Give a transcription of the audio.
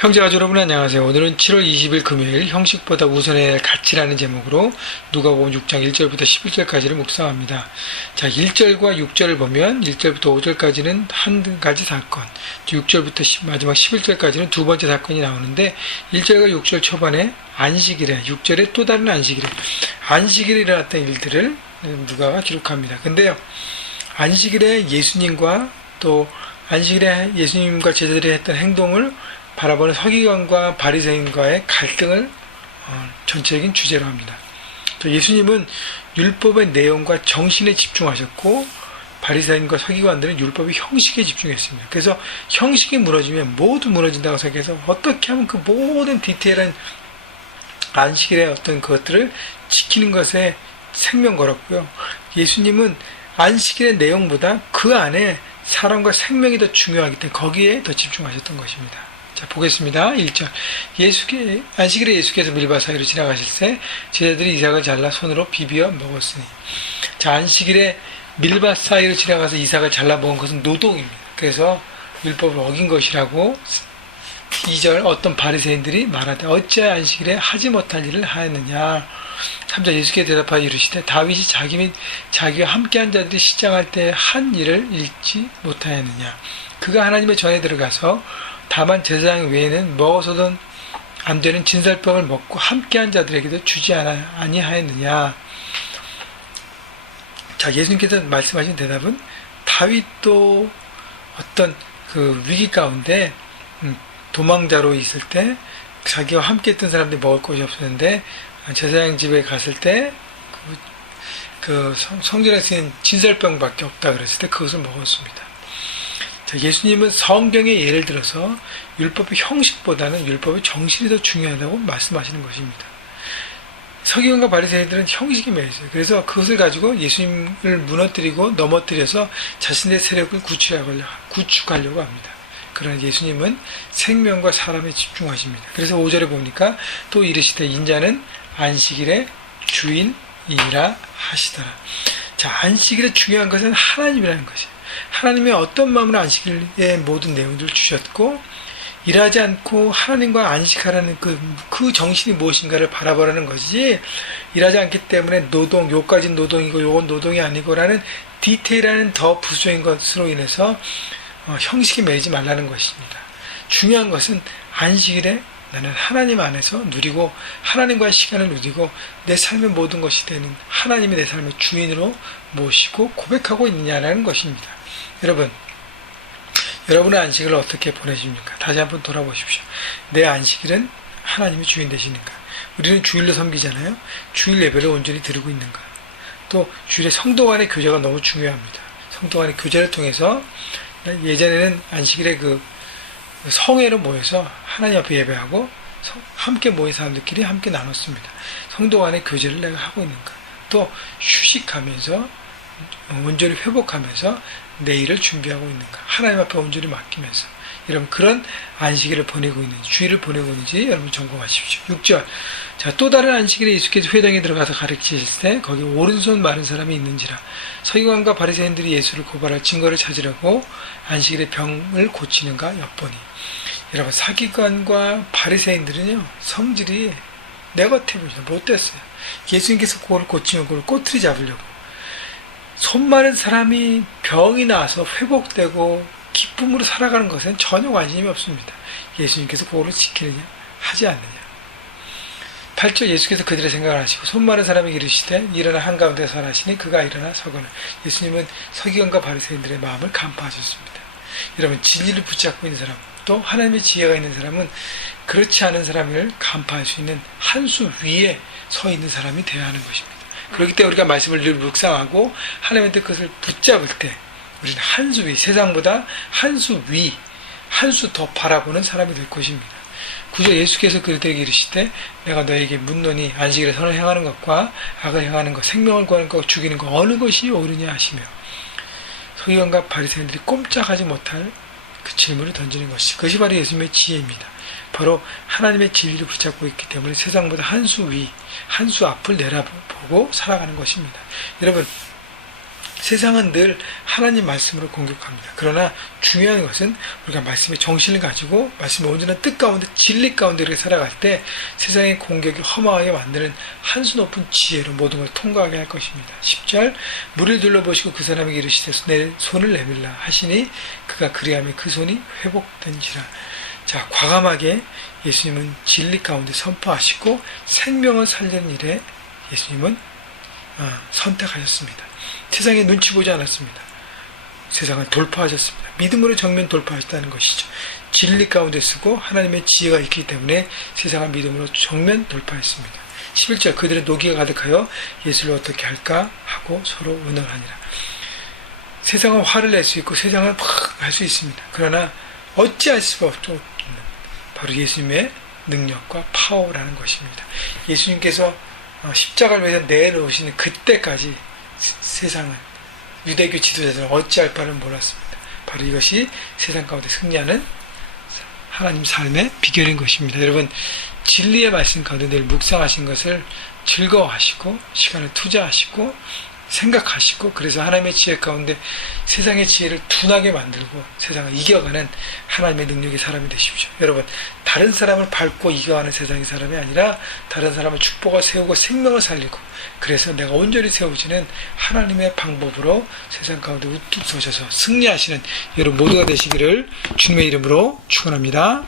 형제가족 여러분 안녕하세요. 오늘은 7월 20일 금요일 형식보다 우선해야 할 가치라는 제목으로 누가복음 6장 1절부터 11절까지를 묵상합니다. 자, 1절과 6절을 보면 1절부터 5절까지는 한 가지 사건, 6절부터 마지막 11절까지는 두 번째 사건이 나오는데 1절과 6절 초반에 안식일에 6절에 또 다른 안식일에 일어났던 일들을 누가가 기록합니다. 근데요, 안식일에 예수님과 제자들이 했던 행동을 바라보는 서기관과 바리새인과의 갈등을 전체적인 주제로 합니다. 또 예수님은 율법의 내용과 정신에 집중하셨고 바리새인과 서기관들은 율법의 형식에 집중했습니다. 그래서 형식이 무너지면 모두 무너진다고 생각해서 어떻게 하면 그 모든 디테일한 안식일의 어떤 것들을 지키는 것에 생명 걸었고요. 예수님은 안식일의 내용보다 그 안에 사람과 생명이 더 중요하기 때문에 거기에 더 집중하셨던 것입니다. 자, 보겠습니다. 1절. 안식일에 예수께서 밀밭 사이로 지나가실 때 제자들이 이삭을 잘라 손으로 비비어 먹었으니. 자, 안식일에 밀밭 사이로 지나가서 이삭을 잘라 먹은 것은 노동입니다. 그래서 율법을 어긴 것이라고 2절 어떤 바리새인들이 말하되 어찌하여 안식일에 하지 못할 일을 하였느냐. 3절 예수께 대답하여 이르시되 다윗이 자기 및 자기와 함께한 자들이 시장할 때 한 일을 잃지 못하였느냐. 그가 하나님의 전에 들어가서 다만 제사장 외에는 먹어서도 안 되는 진설병을 먹고 함께한 자들에게도 주지 아니하였느냐. 자, 예수님께서 말씀하신 대답은 다윗도 어떤 그 위기 가운데 도망자로 있을 때 자기와 함께 했던 사람들이 먹을 것이 없었는데 제사장 집에 갔을 때 성전에 쓰인 진설병밖에 없다 그랬을 때 그것을 먹었습니다. 자, 예수님은 성경의 예를 들어서 율법의 형식보다는 율법의 정신이 더 중요하다고 말씀하시는 것입니다. 서기관과 바리새인들은 형식이 매였어요. 그래서 그것을 가지고 예수님을 무너뜨리고 넘어뜨려서 자신의 세력을 구축하려고 합니다. 그러나 예수님은 생명과 사람에 집중하십니다. 그래서 5절에 보니까 또 이르시되 인자는 안식일의 주인이라 하시더라. 자, 안식일의 중요한 것은 하나님이라는 것이에요. 하나님의 어떤 마음으로 안식일의 모든 내용들을 주셨고 일하지 않고 하나님과 안식하라는 그 정신이 무엇인가를 바라보라는 것이지, 일하지 않기 때문에 요까지는 노동이고 요건 노동이 아니고라는 디테일한 더 부수적인 것으로 인해서 형식에 매이지 말라는 것입니다. 중요한 것은 안식일에 나는 하나님 안에서 누리고 하나님과의 시간을 누리고 내 삶의 모든 것이 되는 하나님이 내 삶의 주인으로 모시고 고백하고 있느냐라는 것입니다. 여러분의 안식일을 어떻게 보내십니까? 다시 한번 돌아보십시오. 내 안식일은 하나님이 주인 되시는가? 우리는 주일로 섬기잖아요. 주일 예배를 온전히 드리고 있는가? 또 주일에 성도 간의 교제가 너무 중요합니다. 성도 간의 교제를 통해서 예전에는 안식일에 성회로 모여서 하나님 앞에 예배하고 함께 모인 사람들끼리 함께 나눴습니다. 성도 간의 교제를 내가 하고 있는가? 또 휴식하면서 온전히 회복하면서 내일을 준비하고 있는가? 하나님 앞에 온전히 맡기면서 여러분 그런 안식일을 보내고 있는지 주일을 보내고 있는지 여러분 점검하십시오. 6절. 자, 또 다른 안식일에 예수께서 회당에 들어가서 가르치실 때 거기 오른손 마른 사람이 있는지라. 서기관과 바리새인들이 예수를 고발할 증거를 찾으려고 안식일에 병을 고치는가 엿보니. 여러분 서기관과 바리새인들은요 성질이 네거티브죠. 못됐어요. 예수님께서 그걸 고치면 그걸 꼬투리 잡으려고. 손 마른 사람이 병이 나서 회복되고 기쁨으로 살아가는 것은 전혀 관심이 없습니다. 예수님께서 그거를 지키느냐 하지 않느냐. 8절 예수께서 그들의 생각을 하시고 손 마른 사람에게 이르시되 일어나 한가운데 선하시니 그가 일어나 서거늘. 예수님은 서기관과 바리새인들의 마음을 간파하셨습니다. 여러분 진리를 붙잡고 있는 사람 또 하나님의 지혜가 있는 사람은 그렇지 않은 사람을 간파할 수 있는 한 수 위에 서 있는 사람이 되어야 하는 것입니다. 그렇기 때문에 우리가 말씀을 늘 묵상하고 하나님의 뜻을 붙잡을 때 우리는 한 수 위, 세상보다 한 수 위, 한 수 더 바라보는 사람이 될 것입니다. 9절 예수께서 그들에게 이르시되 내가 너에게 묻노니 안식일에 선을 행하는 것과 악을 행하는 것, 생명을 구하는 것, 죽이는 것 어느 것이 옳으냐 하시며. 서기관과 바리새인들이 꼼짝하지 못할 그 질문을 던지는 것이, 그것이 바로 예수님의 지혜입니다. 바로 하나님의 진리를 붙잡고 있기 때문에 세상보다 한 수 위, 한 수 앞을 내다보고 살아가는 것입니다. 여러분 세상은 늘 하나님 말씀으로 공격합니다. 그러나 중요한 것은 우리가 말씀의 정신을 가지고 말씀의 온전한 뜻 가운데 진리 가운데 이렇게 살아갈 때 세상의 공격이 허망하게 만드는 한 수 높은 지혜로 모든 걸 통과하게 할 것입니다. 10절 물을 둘러보시고 그 사람에게 이르시되 내 손을 내밀라 하시니 그가 그리하며 그 손이 회복된지라. 자, 과감하게 예수님은 진리 가운데 선포하시고 생명을 살리는 일에 예수님은 선택하셨습니다. 세상에 눈치 보지 않았습니다. 세상을 돌파하셨습니다. 믿음으로 정면 돌파하셨다는 것이죠. 진리 가운데 쓰고 하나님의 지혜가 있기 때문에 세상을 믿음으로 정면 돌파했습니다. 11절 그들의 노기가 가득하여 예수를 어떻게 할까 하고 서로 의논하니라. 세상은 화를 낼 수 있고 세상은 막 할 수 있습니다. 그러나 어찌할 수가 없죠. 바로 예수님의 능력과 파워라는 것입니다. 예수님께서 십자가를 위해서 내놓으시는 그때까지 세상은 유대교 지도자들은 어찌할 바를 몰랐습니다. 바로 이것이 세상 가운데 승리하는 하나님 삶의 비결인 것입니다. 여러분 진리의 말씀 가운데 늘 묵상하신 것을 즐거워하시고 시간을 투자하시고 생각하시고 그래서 하나님의 지혜 가운데 세상의 지혜를 둔하게 만들고 세상을 이겨가는 하나님의 능력의 사람이 되십시오. 여러분 다른 사람을 밟고 이겨가는 세상의 사람이 아니라 다른 사람을 축복을 세우고 생명을 살리고 그래서 내가 온전히 세워지는 하나님의 방법으로 세상 가운데 우뚝 서셔서 승리하시는 여러분 모두가 되시기를 주님의 이름으로 축원합니다.